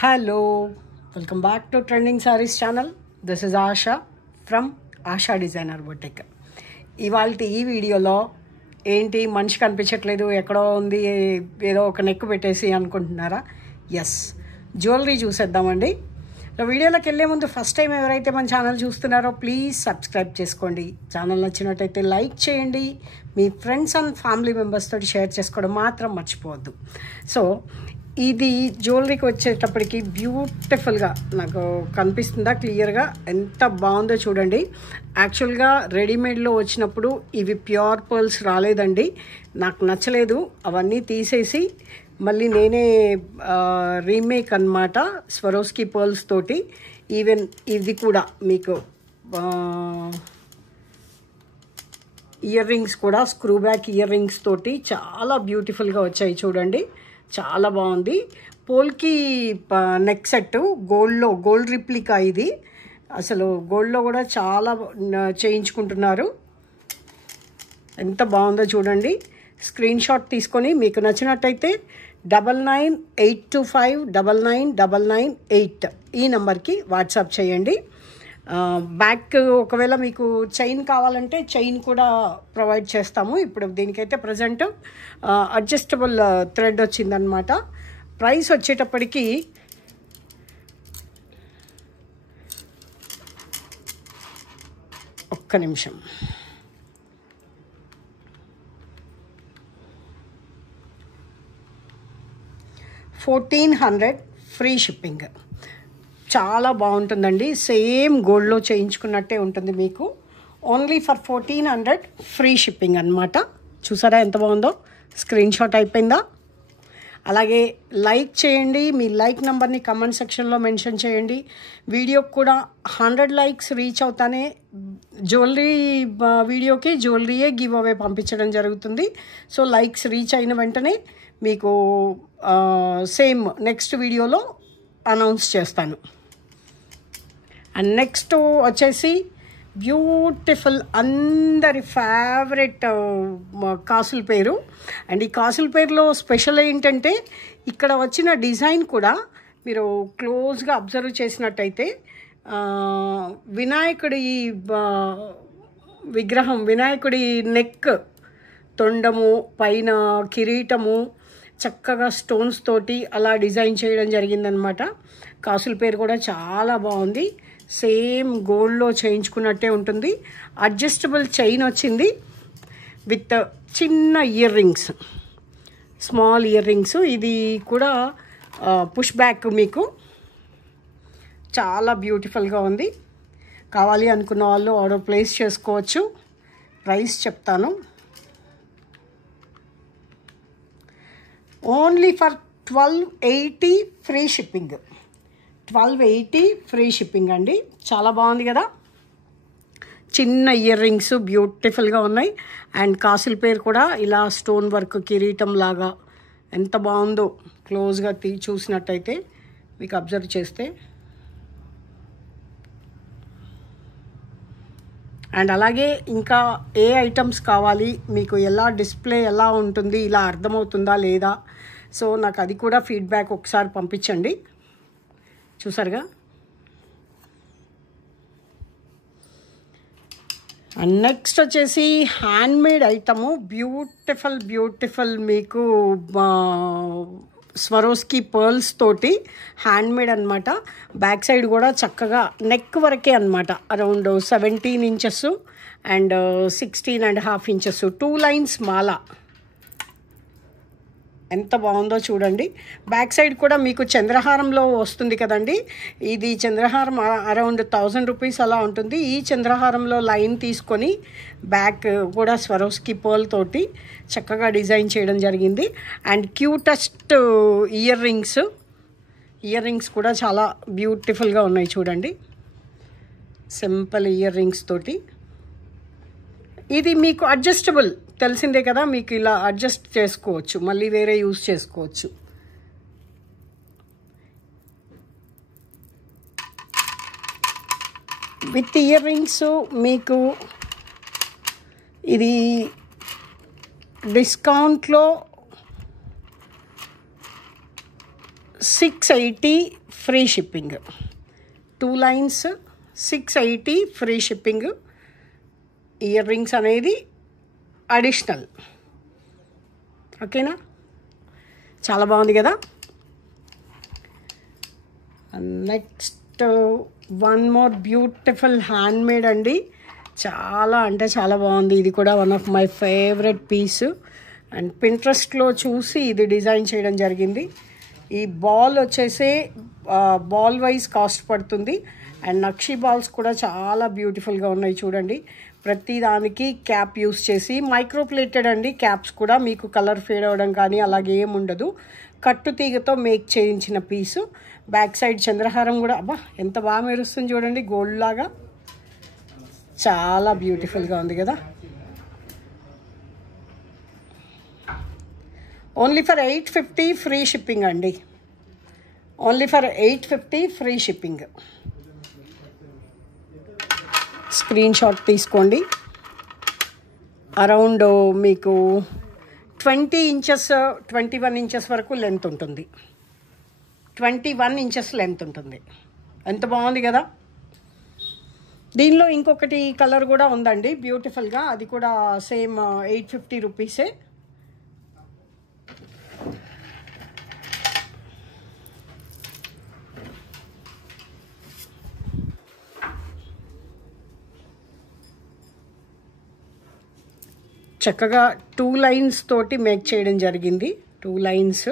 Hello, welcome back to Trending Sarees channel. This is Asha from Asha Designer Boutique. ఇవాల్టి ఈ వీడియోలో ఏంటి మనిషి కనిపించట్లేదు ఎక్కడో ఉంది ఏదో ఒక నెక్ పెట్టేసి అనుకుంటున్నారా? ఎస్, జ్యువెలరీ చూసేద్దామండి. వీడియోలోకి వెళ్ళే ముందు ఫస్ట్ టైం ఎవరైతే మన ఛానల్ చూస్తున్నారో ప్లీజ్ సబ్స్క్రైబ్ చేసుకోండి. ఛానల్ నచ్చినట్టయితే లైక్ చేయండి. మీ ఫ్రెండ్స్ అండ్ ఫ్యామిలీ మెంబర్స్ తోటి షేర్ చేసుకోవడం మాత్రం మర్చిపోవద్దు. సో ఇది జ్యువెలరీకి వచ్చేటప్పటికి బ్యూటిఫుల్గా నాకు కనిపిస్తుందా క్లియర్గా? ఎంత బాగుందో చూడండి. యాక్చువల్గా రెడీమేడ్లో వచ్చినప్పుడు ఇవి ప్యూర్ పర్ల్స్ రాలేదండి, నాకు నచ్చలేదు. అవన్నీ తీసేసి మళ్ళీ నేనే రీమేక్ అన్నమాట స్వరోస్కి పర్ల్స్ తోటి. ఈవెన్ ఇది కూడా మీకు ఇయర్ రింగ్స్ కూడా స్క్రూ బ్యాక్ ఇయర్ రింగ్స్ తోటి చాలా బ్యూటిఫుల్గా వచ్చాయి చూడండి. చాలా బాగుంది. పోల్కి నెక్ సెట్ గోల్డ్ రిప్లికా. ఇది అసలు గోల్డ్లో కూడా చాలా చేయించుకుంటున్నారు. ఎంత బాగుందో చూడండి. స్క్రీన్ షాట్ తీసుకొని మీకు నచ్చినట్టయితే 9982599998 ఈ నెంబర్కి వాట్సాప్ చేయండి. బ్యాక్ ఒకవేళ మీకు చైన్ కావాలంటే చైన్ కూడా ప్రొవైడ్ చేస్తాము. ఇప్పుడు దీనికైతే ప్రజెంట్ అడ్జస్టబుల్ థ్రెడ్ వచ్చిందనమాట. ప్రైస్ వచ్చేటప్పటికి ఒక్క నిమిషం, 1400 ఫ్రీ షిప్పింగ్. చాలా బాగుంటుందండి. సేమ్ గోల్డ్లో చేయించుకున్నట్టే ఉంటుంది మీకు. ఓన్లీ ఫర్ 1400 ఫ్రీ షిప్పింగ్ అనమాట. చూసారా ఎంత బాగుందో? స్క్రీన్ షాట్ అయిపోయిందా? అలాగే లైక్ చేయండి. మీ లైక్ నెంబర్ని కమెంట్ సెక్షన్లో మెన్షన్ చేయండి. వీడియోకి కూడా 100 లైక్స్ రీచ్ అవుతానే జ్యువెలరీ వీడియోకి జ్యువెలరీయే గివ్ అవే పంపించడం జరుగుతుంది. సో లైక్స్ రీచ్ అయిన వెంటనే మీకు సేమ్ నెక్స్ట్ వీడియోలో అనౌన్స్ చేస్తాను. అండ్ నెక్స్ట్ వచ్చేసి బ్యూటిఫుల్ అందరి ఫేవరెట్ కాసుల పేరు. అండ్ ఈ కాసుల పేరులో స్పెషల్ ఏంటంటే ఇక్కడ వచ్చిన డిజైన్ కూడా మీరు క్లోజ్గా అబ్జర్వ్ చేసినట్టయితే వినాయకుడి విగ్రహం, వినాయకుడి నెక్, తొండము, పైన కిరీటము చక్కగా స్టోన్స్ తోటి అలా డిజైన్ చేయడం జరిగిందనమాట. కాసుల పేరు కూడా చాలా బాగుంది. సేమ్ గోల్డ్లో చేయించుకున్నట్టే ఉంటుంది. అడ్జస్టబుల్ చైన్ వచ్చింది విత్ చిన్న ear rings, small ear rings. ఇది కూడా పుష్ బ్యాక్ మీకు చాలా బ్యూటిఫుల్గా ఉంది. కావాలి అనుకున్న వాళ్ళు ఆర్డర్ ప్లేస్ చేసుకోవచ్చు. ప్రైస్ చెప్తాను. Only for 1280 free shipping. 1280 free shipping అండి. చాలా బాగుంది కదా? చిన్న ఇయర్ రింగ్స్ బ్యూటిఫుల్గా ఉన్నాయి. అండ్ కాసుల పేరు కూడా ఇలా స్టోన్ వర్క్ కిరీటం లాగా ఎంత బాగుందో క్లోజ్గా చూసినట్టయితే మీకు అబ్జర్వ్ చేస్తే. అండ్ అలాగే ఇంకా ఏ ఐటమ్స్ కావాలి మీకు, ఎలా డిస్ప్లే ఎలా ఉంటుంది, ఇలా అర్థమవుతుందా లేదా, సో నాకు అది కూడా ఫీడ్బ్యాక్ ఒకసారి పంపించండి. చూసారుగా? అండ్ నెక్స్ట్ వచ్చేసి హ్యాండ్మేడ్ ఐటము బ్యూటిఫుల్ మీకు స్వరోస్కి పర్ల్స్ తోటి హ్యాండ్మేడ్ అనమాట. బ్యాక్ సైడ్ కూడా చక్కగా నెక్ వరకే అనమాట. Around 17 inches and 16.5 inches 2 lines మాల. ఎంత బాగుందో చూడండి. బ్యాక్ సైడ్ కూడా మీకు చంద్రహారంలో వస్తుంది కదండి. ఇది చంద్రహారం అరౌండ్ 1000 రూపీస్ అలా ఉంటుంది. ఈ చంద్రహారంలో లైన్ తీసుకొని బ్యాక్ కూడా స్వరోస్కి పర్ల్ తోటి చక్కగా డిజైన్ చేయడం జరిగింది. అండ్ క్యూటెస్ట్ ఇయర్ రింగ్స్ కూడా చాలా బ్యూటిఫుల్గా ఉన్నాయి చూడండి. సింపుల్ ఇయర్ రింగ్స్ తోటి. ఇది మీకు అడ్జస్టబుల్ తెలిసిందే కదా, మీకు ఇలా అడ్జస్ట్ చేసుకోవచ్చు, మళ్ళీ వేరే యూజ్ చేసుకోవచ్చు. విత్ ఇయర్ రింగ్స్ మీకు ఇది డిస్కౌంట్లో 680 free shipping. 2 lines 680 free shipping. Earrings అనేది అడిషనల్. ఓకేనా, చాలా బాగుంది కదా. Next one more beautiful handmade అండి. చాలా అంటే చాలా బాగుంది. ఇది కూడా one of my favourite piece. And పింట్రెస్ట్లో చూసి ఇది డిజైన్ చేయడం జరిగింది. ఈ బాల్ వచ్చేసి బాల్ వైజ్ కాస్ట్ పడుతుంది. అండ్ నక్షి బాల్స్ కూడా చాలా బ్యూటిఫుల్గా ఉన్నాయి చూడండి. ప్రతి దానికి క్యాప్ యూస్ చేసి మైక్రోప్లేటెడ్ అండి. క్యాప్స్ కూడా మీకు కలర్ ఫేడ్ అవ్వడం కానీ అలాగే ఏముండదు. కట్టు తీగతో మేక్ చేయించిన పీసు. బ్యాక్ సైడ్ చంద్రహారం కూడా అబ్బా ఎంత బాగా మెరుస్తుంది చూడండి, గోల్డ్ లాగా. చాలా బ్యూటిఫుల్గా ఉంది కదా. ఓన్లీ ఫర్ 850 ఫ్రీ షిప్పింగ్ అండి. Only for 850 free shipping. Screen shot తీసుకోండి. అరౌండ్ మీకు 20 ఇంచెస్ 21 ఇంచెస్ వరకు లెంత్ ఉంటుంది. 21 ఇంచెస్ లెంత్ ఉంటుంది. ఎంత బాగుంది కదా. దీనిలో ఇంకొకటి కలర్ కూడా ఉందండి బ్యూటిఫుల్గా. అది కూడా సేమ్ 850 రూపీసే. చక్కగా 2 లైన్స్ తోటి మేక్ చేయడం జరిగింది. 2 లైన్స్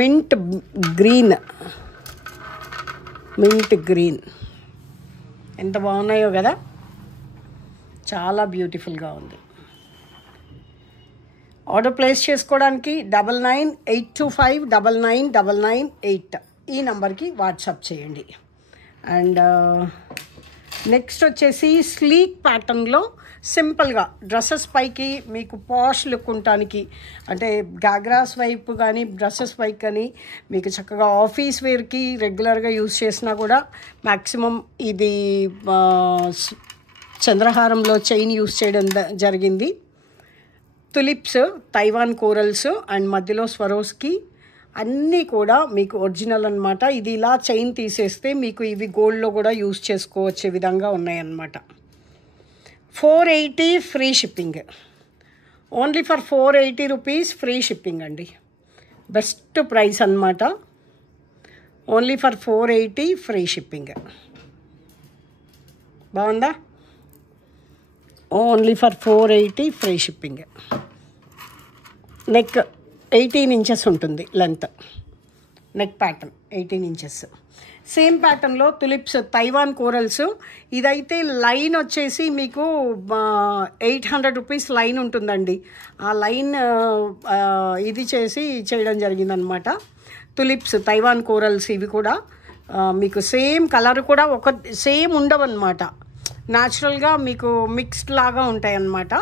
మింట్ గ్రీన్. ఎంత బాగున్నాయో కదా, చాలా బ్యూటిఫుల్గా ఉంది. ఆర్డర్ ప్లేస్ చేసుకోవడానికి 9982599998 ఈ నెంబర్కి వాట్సాప్ చేయండి. అండ్ నెక్స్ట్ వచ్చేసి స్లీక్ ప్యాటర్న్లో సింపుల్గా డ్రెస్సెస్ పైకి మీకు పాష్ లుక్ ఉండటానికి, అంటే గాగ్రాస్ వైపు కానీ డ్రెస్సెస్ పైకి కానీ మీకు చక్కగా ఆఫీస్ వేర్కి రెగ్యులర్గా యూజ్ చేసినా కూడా మ్యాక్సిమం ఇది చంద్రహారంలో చైన్ యూజ్ చేయడం జరిగింది. తులిప్స్, తైవాన్ కోరల్స్ అండ్ మధ్యలో స్వరోస్కి అన్నీ కూడా మీకు ఒరిజినల్ అనమాట. ఇది ఇలా చైన్ తీసేస్తే మీకు ఇవి గోల్డ్లో కూడా యూజ్ చేసుకోవచ్చే విధంగా ఉన్నాయన్నమాట. 480 free shipping. Only for 480 rupees free shipping అండి. బెస్ట్ ప్రైస్ అన్నమాట. Only for 480 free shipping. బాగుందా. Only for 480 free shipping. Neck 18 inches ఉంటుంది length. Neck pattern 18 inches. Same ప్యాటర్న్లో తులిప్స్, తైవాన్ కోరల్స్. ఇదైతే లైన్ వచ్చేసి మీకు 800 రూపీస్ లైన్ ఉంటుందండి. ఆ లైన్ ఇది చేయడం జరిగిందనమాట. తులిప్స్, తైవాన్ కోరల్స్ ఇవి కూడా మీకు సేమ్ కలర్ కూడా సేమ్ ఉండవన్నమాట. న్యాచురల్గా మీకు మిక్స్డ్ లాగా ఉంటాయి అన్నమాట.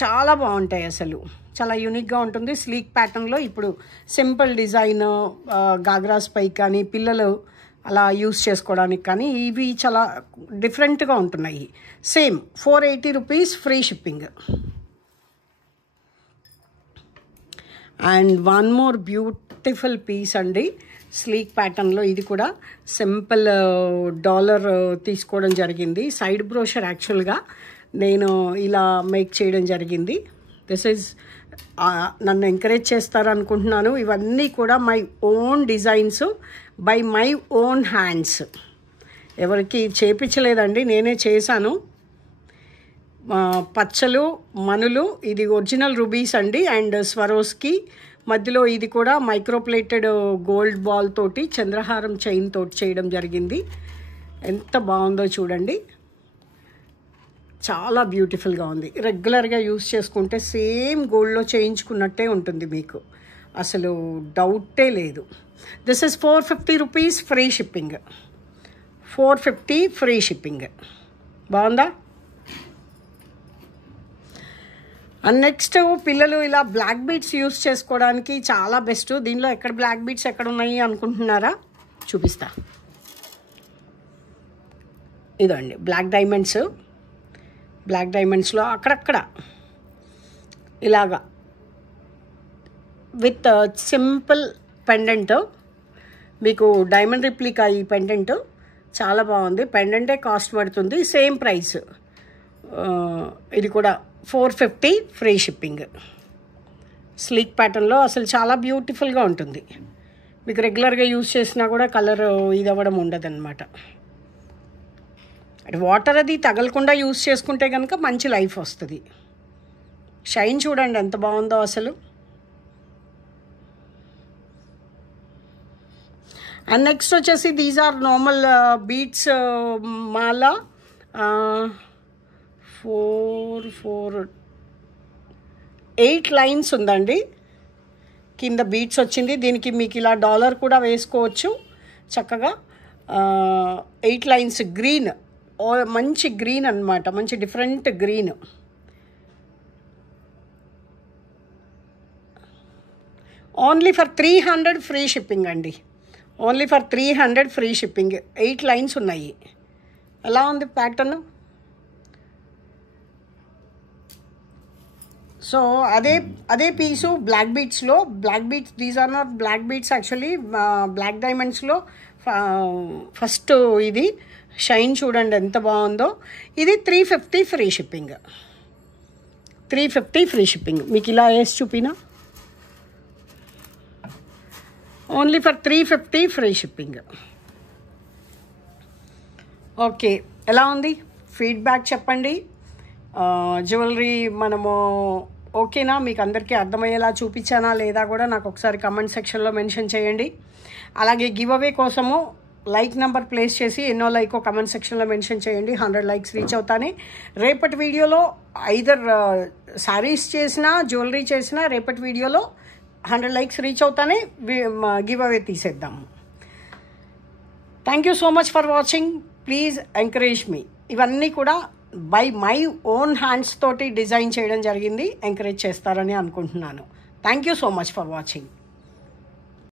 చాలా బాగుంటాయి అసలు. చాలా యూనిక్గా ఉంటుంది. స్లీక్ ప్యాటర్న్లో ఇప్పుడు సింపుల్ డిజైన్ గాగ్రాస్ పై కానీ పిల్లలు అలా యూస్ చేసుకోవడానికి కానీ ఇవి చాలా డిఫరెంట్గా ఉంటున్నాయి. Same 480 rupees free shipping. And one more beautiful piece అండి స్లీక్ ప్యాటర్న్లో. ఇది కూడా సింపుల్ డాలర్ తీసుకోవడం జరిగింది. సైడ్ బ్రోషర్ యాక్చువల్గా నేను ఇలా మేక్ చేయడం జరిగింది. దిస్ ఈజ్ నన్ను ఎంకరేజ్ చేస్తారనుకుంటున్నాను. ఇవన్నీ కూడా my own designs by my own hands. ఎవరికి చేపించలేదండి, నేనే చేశాను. పచ్చలు, మనులు, ఇది ఒరిజినల్ రూబీస్ అండి. అండ్ స్వరోస్కి మధ్యలో ఇది కూడా మైక్రోప్లేటెడ్ గోల్డ్ బాల్ తోటి చంద్రహారం చైన్ తోటి చేయడం జరిగింది. ఎంత బాగుందో చూడండి. చాలా బ్యూటిఫుల్గా ఉంది. రెగ్యులర్గా యూస్ చేసుకుంటే సేమ్ గోల్డ్లో చేయించుకున్నట్టే ఉంటుంది మీకు, అసలు డౌటే లేదు. This is 450 rupees free shipping. 450 free shipping. బాగుందా. అండ్ నెక్స్ట్ పిల్లలు ఇలా బ్లాక్ బీడ్స్ యూస్ చేసుకోవడానికి చాలా బెస్ట్. దీనిలో ఎక్కడ బ్లాక్ బీడ్స్ ఎక్కడ ఉన్నాయి అనుకుంటున్నారా, చూపిస్తా. ఇదండి బ్లాక్ డైమండ్స్. బ్లాక్ డైమండ్స్లో అక్కడక్కడ ఇలాగా విత్ సింపుల్ పెండెంట్, మీకు డైమండ్ రిప్లికా ఈ పెండెంట్ చాలా బాగుంది. పెండెంటే కాస్ట్ పడుతుంది, సేమ్ ప్రైస్. ఇది కూడా 450 ఫ్రీ షిప్పింగ్. స్లీక్ ప్యాటర్న్లో అసలు చాలా బ్యూటిఫుల్గా ఉంటుంది. మీకు రెగ్యులర్గా యూజ్ చేసినా కూడా కలర్ ఇది అవ్వడం ఉండదన్నమాట. వాటర్ అది తగలకుండా యూజ్ చేసుకుంటే కనుక మంచి లైఫ్ వస్తుంది. షైన్ చూడండి ఎంత బాగుందో అసలు. అండ్ నెక్స్ట్ వచ్చేసి దీస్ ఆర్ నార్మల్ బీట్స్ మాల. 8 లైన్స్ ఉందండి, కింద బీట్స్ వచ్చింది. దీనికి మీకు ఇలా డాలర్ కూడా వేసుకోవచ్చు చక్కగా. 8 లైన్స్ గ్రీన్, మంచి గ్రీన్ అన్నమాట, మంచి different green. Only for 300 free shipping అండి. Only for 300 free shipping. 8 lines ఉన్నాయి. ఎలా ఉంది ప్యాటర్న్? సో అదే పీసు బ్లాక్ బీట్స్లో, black beats, these are not black beats actually, black డైమండ్స్లో ఫస్ట్ ఇది షైన్ చూడండి ఎంత బాగుందో. ఇది 350 ఫ్రీ షిప్పింగ్. 350 free shipping. మీకు ఇలా వేసి చూపినా, only for 350 free shipping. Okay, ఎలా ఉంది ఫీడ్బ్యాక్ చెప్పండి. జ్యువెలరీ మనము ఓకేనా, మీకు అందరికీ అర్థమయ్యేలా చూపించానా లేదా కూడా నాకు ఒకసారి కమెంట్ సెక్షన్లో మెన్షన్ చేయండి. అలాగే గివ్ అవే కోసము లైక్ నెంబర్ ప్లేస్ చేసి ఎన్నో లైకో కమెంట్ సెక్షన్లో మెన్షన్ చేయండి. 100 లైక్స్ రీచ్ అవుతానే రేపటి వీడియోలో ఐదర్ శారీస్ చేసినా జ్యువెలరీ చేసినా రేపటి వీడియోలో 100 లైక్స్ రీచ్ అవుతానే గివ్ అవే తీసేద్దాము. Thank you so much for watching. Please encourage me. ఇవన్నీ కూడా బై మై ఓన్ హ్యాండ్స్ తోటి డిజైన్ చేయడం జరిగింది. ఎంకరేజ్ చేస్తారని అనుకుంటున్నాను. Thank you so much for watching.